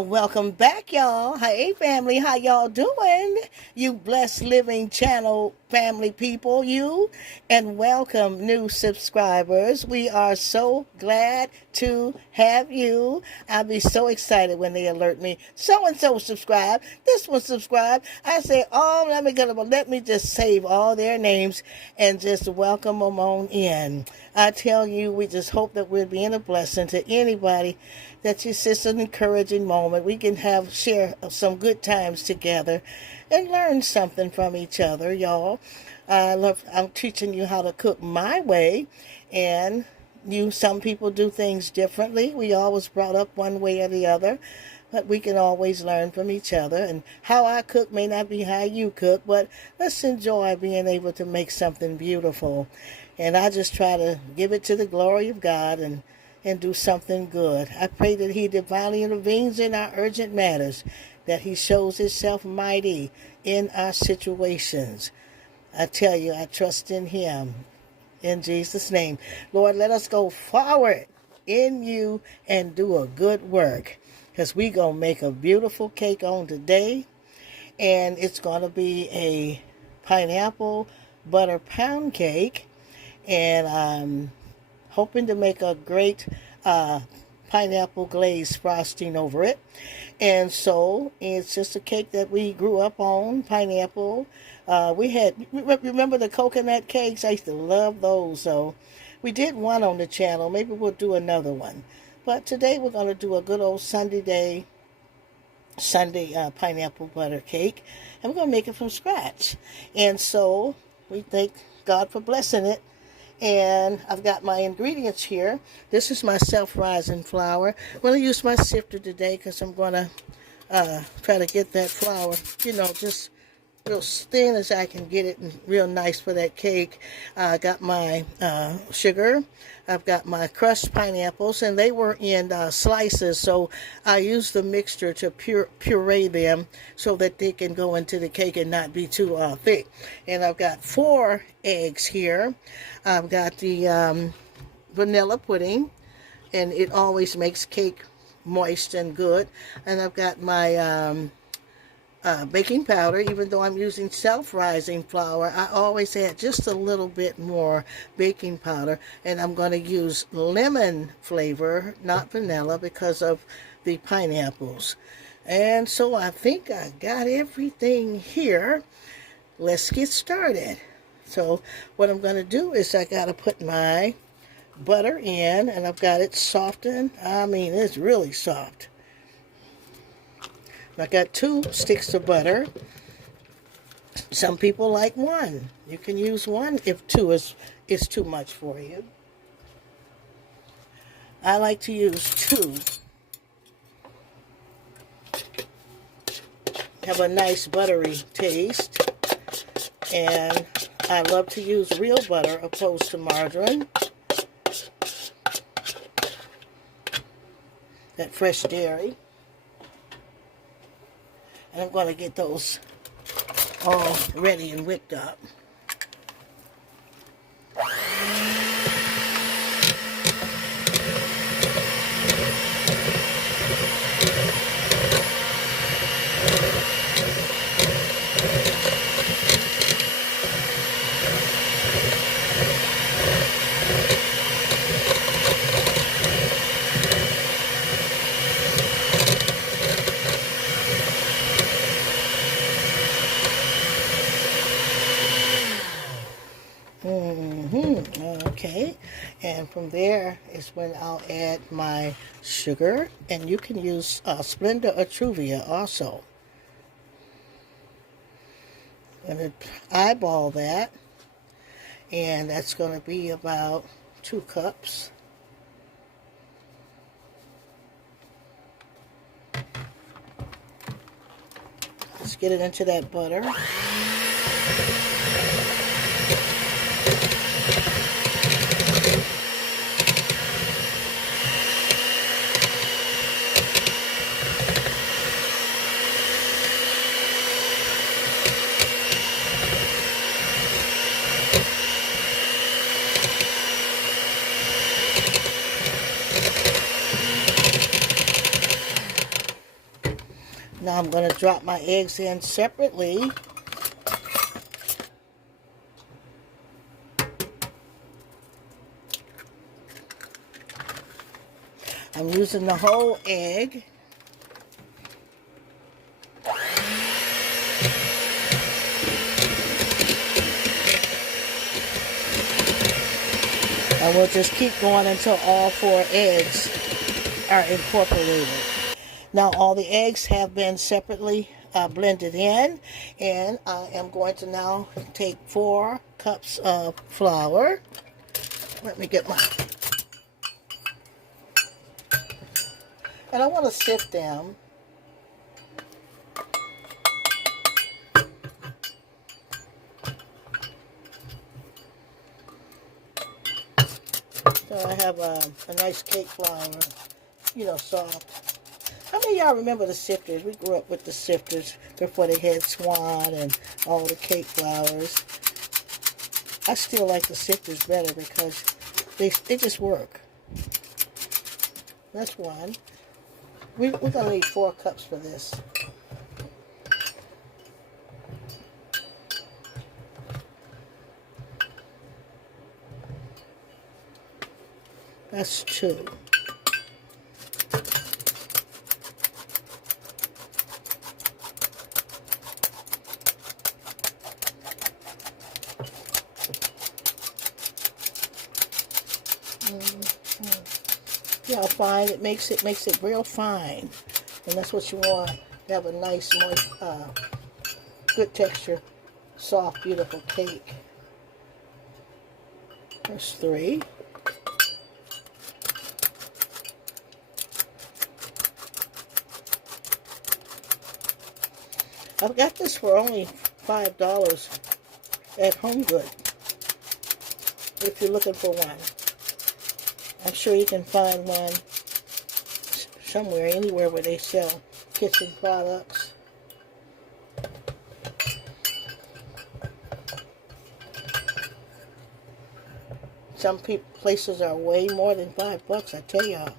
Welcome back, y'all. Hey, family, how y'all doing? You blessed living channel family people, you, and welcome new subscribers. We are so glad to have you. I'll be so excited when they alert me. So and so subscribe. This one subscribe. I say, oh, let me just save all their names and just welcome them on in. I tell you, we just hope that we're being a blessing to anybody that you see an encouraging moment. We can share some good times together and learn something from each other, y'all. I'm teaching you how to cook my way, and some people do things differently. We always brought up one way or the other, but we can always learn from each other. And how I cook may not be how you cook, but let's enjoy being able to make something beautiful. And I just try to give it to the glory of God and do something good. I pray that He divinely intervenes in our urgent matters, that He shows Himself mighty in our situations. I tell you, I trust in Him. In Jesus' name. Lord, let us go forward in You and do a good work, because we're going to make a beautiful cake on today, and it's going to be a pineapple butter pound cake, and I'm hoping to make a great pineapple glaze frosting over it. And so it's just a cake that we grew up on, pineapple. Remember the coconut cakes? I used to love those. So we did one on the channel. Maybe we'll do another one. But today we're going to do a good old Sunday pineapple butter cake. And we're going to make it from scratch. And so we thank God for blessing it. And I've got my ingredients here. This is my self-rising flour. I'm going to use my sifter today because I'm going to try to get that flour, just real thin as I can get it, and real nice for that cake. I got my sugar. I've got my crushed pineapples, and they were in slices, so I used the mixture to puree them so that they can go into the cake and not be too thick. And I've got 4 eggs here. I've got the vanilla pudding, and it always makes cake moist and good. And I've got my baking powder. Even though I'm using self-rising flour, I always add just a little bit more baking powder. And I'm going to use lemon flavor, not vanilla, because of the pineapples. And so I think I got everything here. Let's get started. So what I'm going to do is I got to put my butter in, and I've got it softened. I mean, it's really soft. I got 2 sticks of butter. Some people like 1. You can use 1 if 2 is too much for you. I like to use 2. Have a nice buttery taste. And I love to use real butter opposed to margarine. That fresh dairy. And I'm going to get those all ready and whipped up. Okay, and from there is when I'll add my sugar, and you can use Splenda or Truvia also. I'm going to eyeball that, and that's going to be about 2 cups. Let's get it into that butter. Now I'm going to drop my eggs in separately. I'm using the whole egg. And we'll just keep going until all 4 eggs are incorporated. Now all the eggs have been separately blended in, and I am going to now take 4 cups of flour. Let me get my... And I want to sift them. So I have a nice cake flour, soft. How many of y'all remember the sifters? We grew up with the sifters before they had Swan and all the cake flours. I still like the sifters better because they just work. That's one. We're going to need 4 cups for this. That's 2. Yeah, fine. It makes it real fine, and that's what you want. You have a nice, moist, good texture, soft, beautiful cake. There's 3. I've got this for only $5 at HomeGood. If you're looking for one, I'm sure you can find one somewhere, anywhere where they sell kitchen products. Some places are way more than $5, I tell y'all.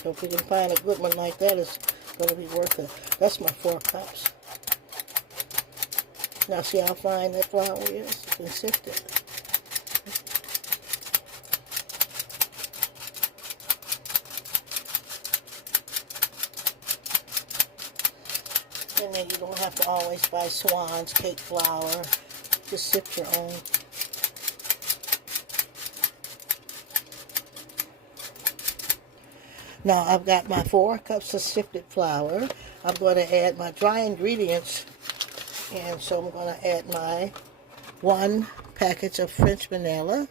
So if you can find a good one like that, it's going to be worth it. That's my 4 cups. Now see how fine that flour is? You can sift it. And then you don't have to always buy Swan's cake flour. Just sift your own. Now I've got my 4 cups of sifted flour. I'm going to add my dry ingredients. And so I'm going to add my 1 package of French vanilla.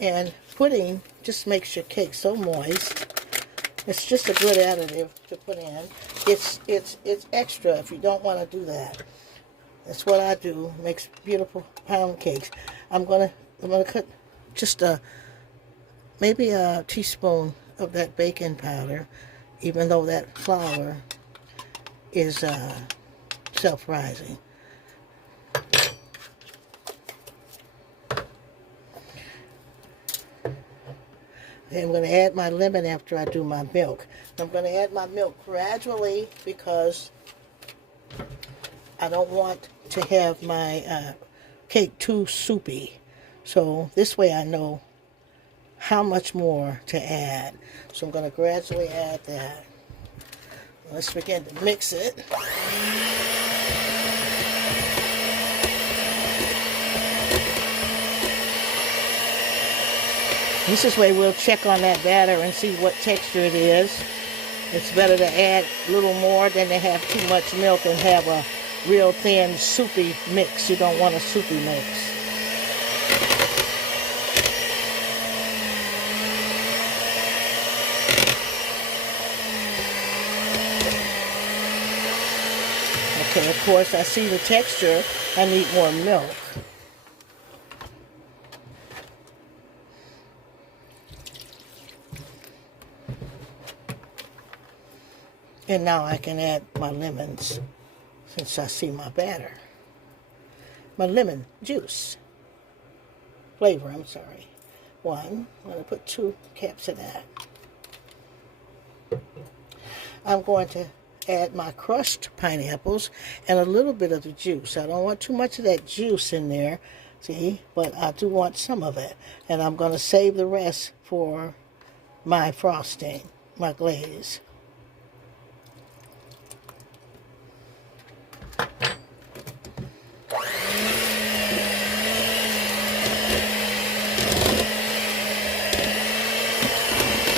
And pudding just makes your cake so moist. It's just a good additive to put in. It's extra if you don't want to do that. That's what I do. Makes beautiful pound cakes. I'm gonna cut just maybe a teaspoon of that baking powder, even though that flour is self-rising. And I'm going to add my lemon after I do my milk. I'm going to add my milk gradually because I don't want to have my cake too soupy. So this way I know how much more to add. So I'm going to gradually add that. Let's begin to mix it. This is where we'll check on that batter and see what texture it is. It's better to add a little more than to have too much milk and have a real thin soupy mix. You don't want a soupy mix. Okay, of course, I see the texture. I need more milk. And now I can add my lemons, since I see my batter. My lemon juice. Flavor, I'm sorry. 1. I'm going to put 2 caps of that. I'm going to add my crushed pineapples and a little bit of the juice. I don't want too much of that juice in there, see, but I do want some of it. And I'm going to save the rest for my frosting, my glaze.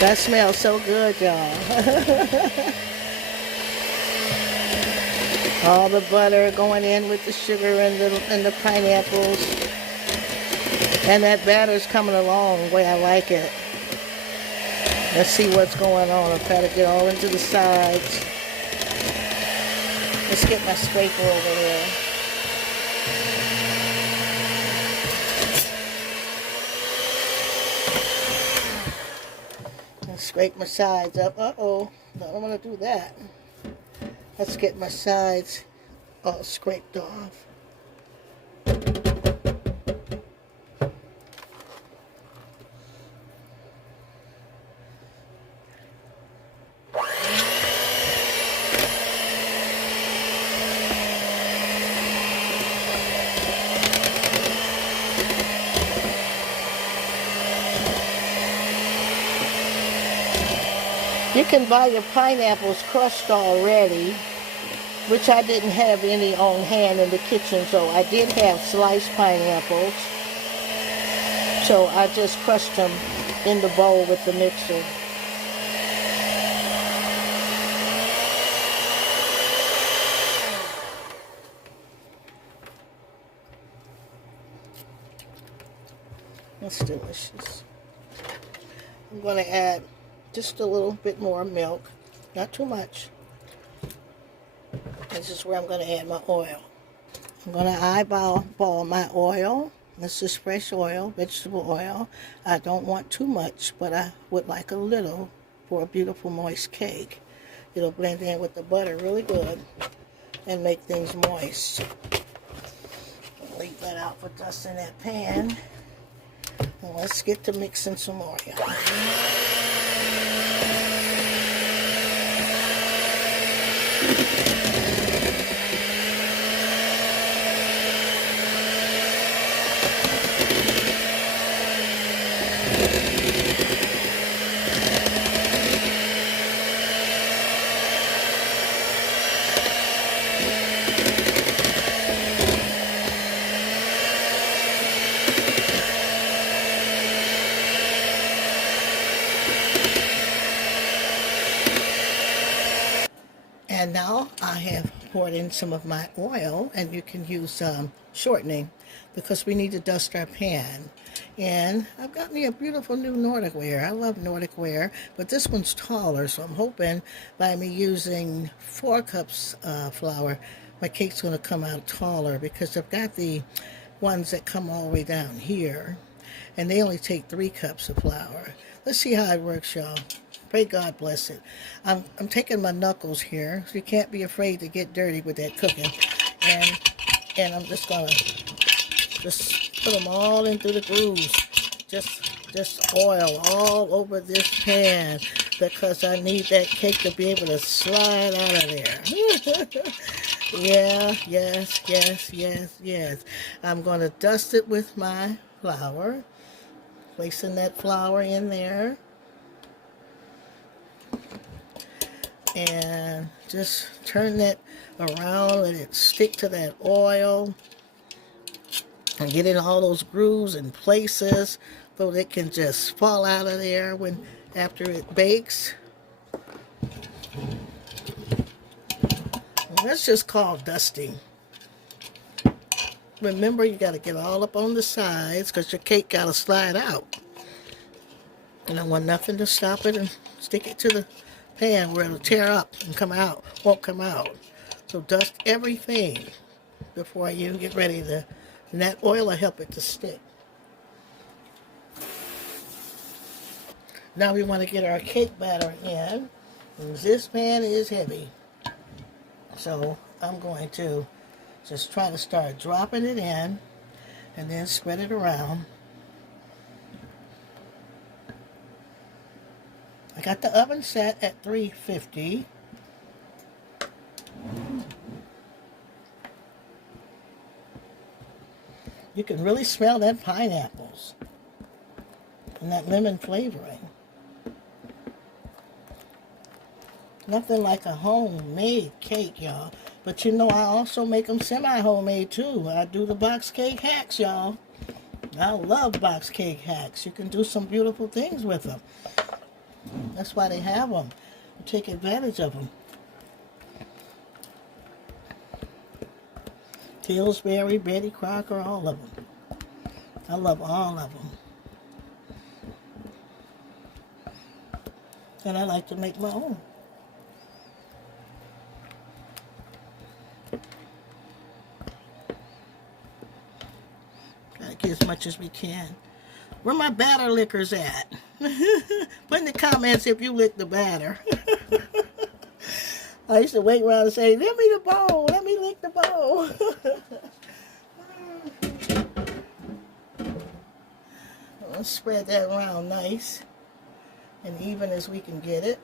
That smells so good, y'all. All the butter going in with the sugar and the pineapples. And that batter's coming along the way I like it. Let's see what's going on. I'll try to get all into the sides. Let's get my scraper over there. And scrape my sides up. Uh-oh. I don't want to do that. Let's get my sides all scraped off. You can buy your pineapples crushed already, which I didn't have any on hand in the kitchen, so I did have sliced pineapples. So I just crushed them in the bowl with the mixer. That's delicious. I'm going to add just a little bit more milk, not too much. This is where I'm going to add my oil. I'm going to eyeball my oil. This is fresh oil, vegetable oil. I don't want too much, but I would like a little for a beautiful moist cake. It'll blend in with the butter really good and make things moist. I'll leave that out for dust in that pan. And let's get to mixing some more. And now I have poured in some of my oil, and you can use shortening because we need to dust our pan. And I've got me a beautiful new Nordic ware. I love Nordic ware, but this one's taller, so I'm hoping by me using 4 cups flour, my cake's going to come out taller because I've got the ones that come all the way down here, and they only take 3 cups of flour. Let's see how it works, y'all. Pray God bless it. I'm taking my knuckles here, so you can't be afraid to get dirty with that cooking. And I'm just gonna just put them all into the grooves. Just oil all over this pan because I need that cake to be able to slide out of there. Yeah, yes. I'm gonna dust it with my flour. Placing that flour in there. And just turn that around, let it stick to that oil and get in all those grooves and places so it can just fall out of there when after it bakes. And that's just called dusting. Remember, you got to get all up on the sides because your cake got to slide out. And I want nothing to stop it and stick it to the pan where it'll tear up and come out, won't come out. So dust everything before you get ready to, and that oil will help it to stick. Now we want to get our cake batter in. And this pan is heavy. So I'm going to just try to start dropping it in and then spread it around. I got the oven set at 350. You can really smell that pineapples and that lemon flavoring. Nothing like a homemade cake, y'all. But you know, I also make them semi-homemade too. I do the box cake hacks, y'all. I love box cake hacks. You can do some beautiful things with them. That's why they have them. Take advantage of them. Pillsbury, Betty Crocker, all of them. I love all of them. And I like to make my own. Gotta get as much as we can. Where my batter lickers at? Put in the comments if you lick the batter. I used to wait around and say, let me the bowl, let me lick the bowl. Let's spread that around nice and even as we can get it.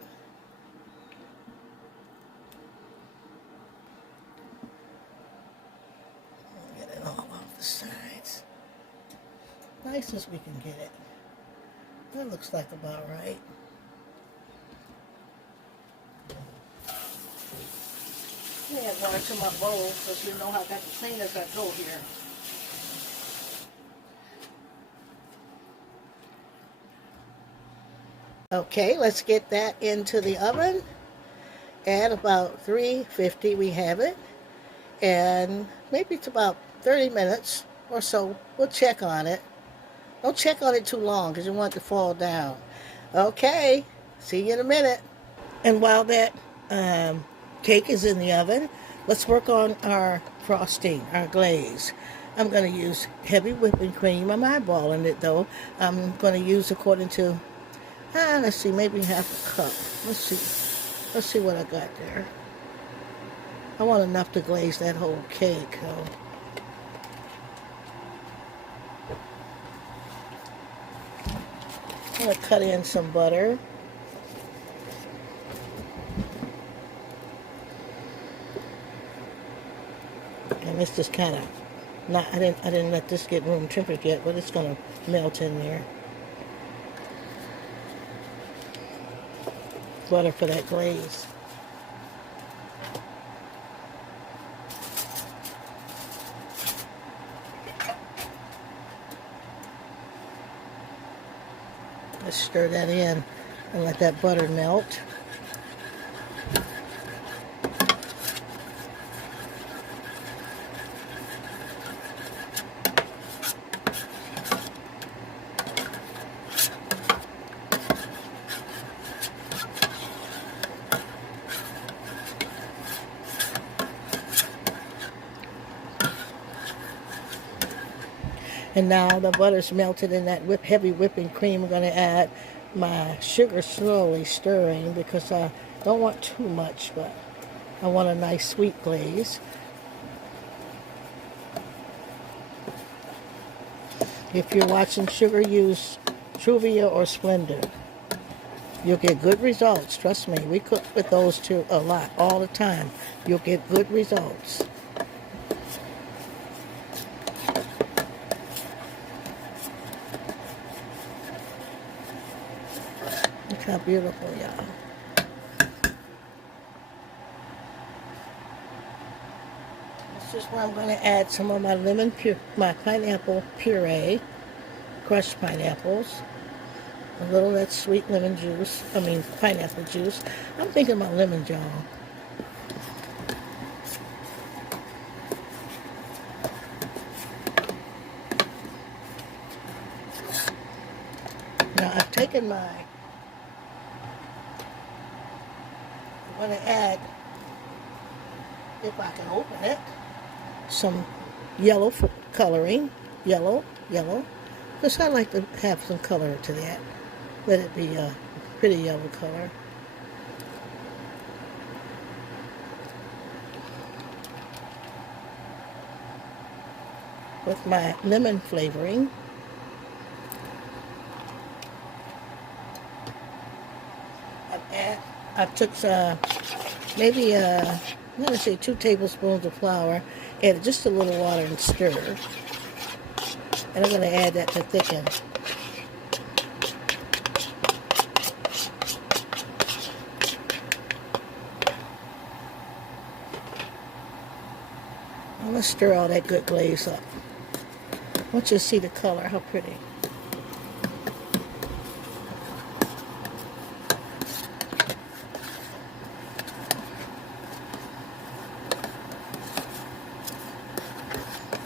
Get it all off the sides. Nice as we can get it. That looks like about right. I add water to my bowl because you know I got to clean as I go here. Okay, let's get that into the oven. At about 350 we have it. And maybe it's about 30 minutes or so. We'll check on it. Don't check on it too long because you want it to fall down. Okay, see you in a minute. And while that cake is in the oven, let's work on our frosting, our glaze. I'm going to use heavy whipping cream. I'm eyeballing it though. I'm going to use according to, let's see, maybe half a cup. Let's see what I got there. I want enough to glaze that whole cake though. I'm going to cut in some butter. And it's just kind of not, I didn't let this get room temperature yet, but it's going to melt in there. Butter for that glaze. Let's stir that in and let that butter melt. And now the butter's melted in that heavy whipping cream. I'm going to add my sugar, slowly stirring because I don't want too much, but I want a nice sweet glaze. If you're watching sugar, use Truvia or Splenda. You'll get good results. Trust me, we cook with those two a lot, all the time. You'll get good results. Look how beautiful, y'all. This is where I'm going to add some of my my pineapple puree, crushed pineapples. A little of that sweet lemon juice, pineapple juice. I'm thinking about lemon, y'all. Now I've taken I'm going to add, if I can open it, some yellow coloring. Yellow. Because I like to have some color to that. Let it be a pretty yellow color. With my lemon flavoring. I took maybe I'm gonna say 2 tablespoons of flour, add just a little water and stir. And I'm gonna add that to thicken. Now let's stir all that good glaze up. I want you to see the color, how pretty.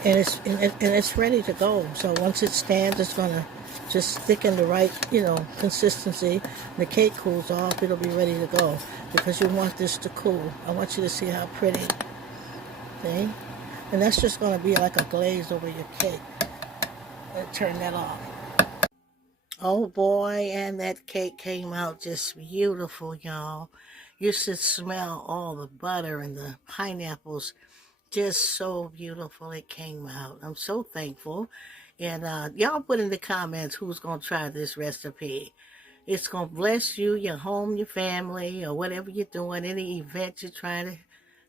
And it's ready to go. So once it stands, it's gonna just thicken the right, consistency. The cake cools off, it'll be ready to go because you want this to cool. I want you to see how pretty. See? And that's just gonna be like a glaze over your cake. Turn that off. Oh boy, and that cake came out just beautiful, y'all. You should smell all the butter and the pineapples. Just so beautiful it came out. I'm so thankful. And y'all put in the comments who's going to try this recipe. It's going to bless you, your home, your family, or whatever you're doing, any event you're trying to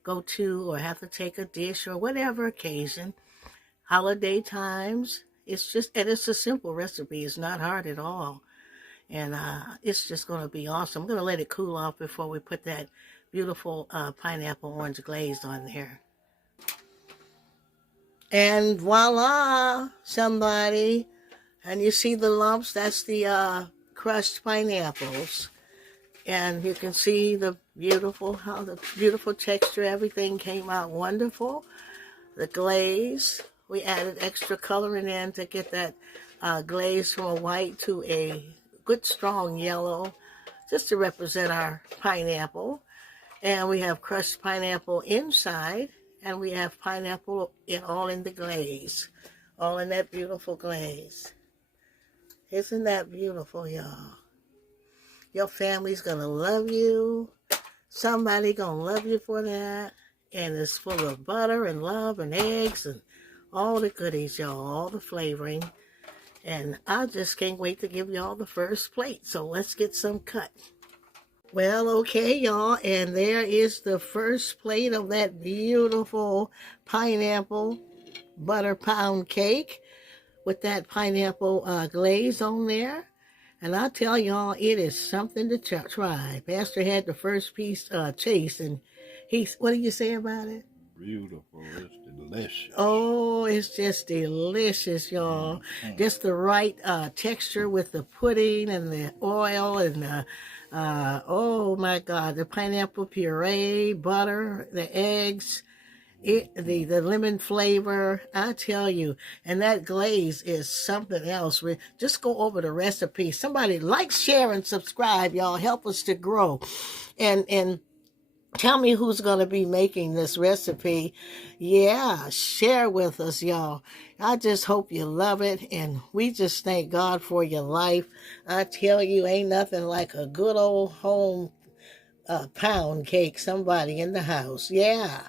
go to or have to take a dish or whatever occasion. Holiday times. And it's a simple recipe. It's not hard at all. And it's just going to be awesome. I'm going to let it cool off before we put that beautiful pineapple orange glaze on there. And voila, somebody. And you see the lumps? That's the crushed pineapples. And you can see how the beautiful texture, everything came out wonderful. The glaze, we added extra coloring in to get that glaze from a white to a good strong yellow, just to represent our pineapple. And we have crushed pineapple inside. And we have pineapple all in the glaze. All in that beautiful glaze. Isn't that beautiful, y'all? Your family's going to love you. Somebody going to love you for that. And it's full of butter and love and eggs and all the goodies, y'all. All the flavoring. And I just can't wait to give y'all the first plate. So let's get some cut. Well, okay, y'all, and there is the first plate of that beautiful pineapple butter pound cake with that pineapple glaze on there. And I tell y'all, it is something to try. Pastor had the first piece taste, and what do you say about it? Beautiful. It's delicious. Oh, it's just delicious, y'all. Just the right texture with the pudding and the oil and the, oh my God, the pineapple puree, butter, the eggs, the lemon flavor. I tell you, and that glaze is something else. Just go over the recipe. Somebody like, share, and subscribe, y'all. Help us to grow. And tell me who's going to be making this recipe. Yeah, share with us, y'all. I just hope you love it. And we just thank God for your life. I tell you, ain't nothing like a good old home pound cake. Somebody in the house. Yeah.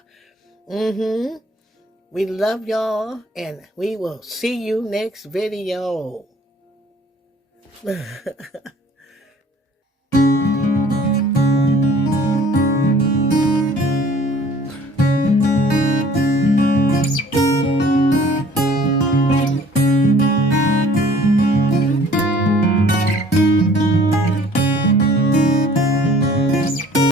We love y'all. And we will see you next video.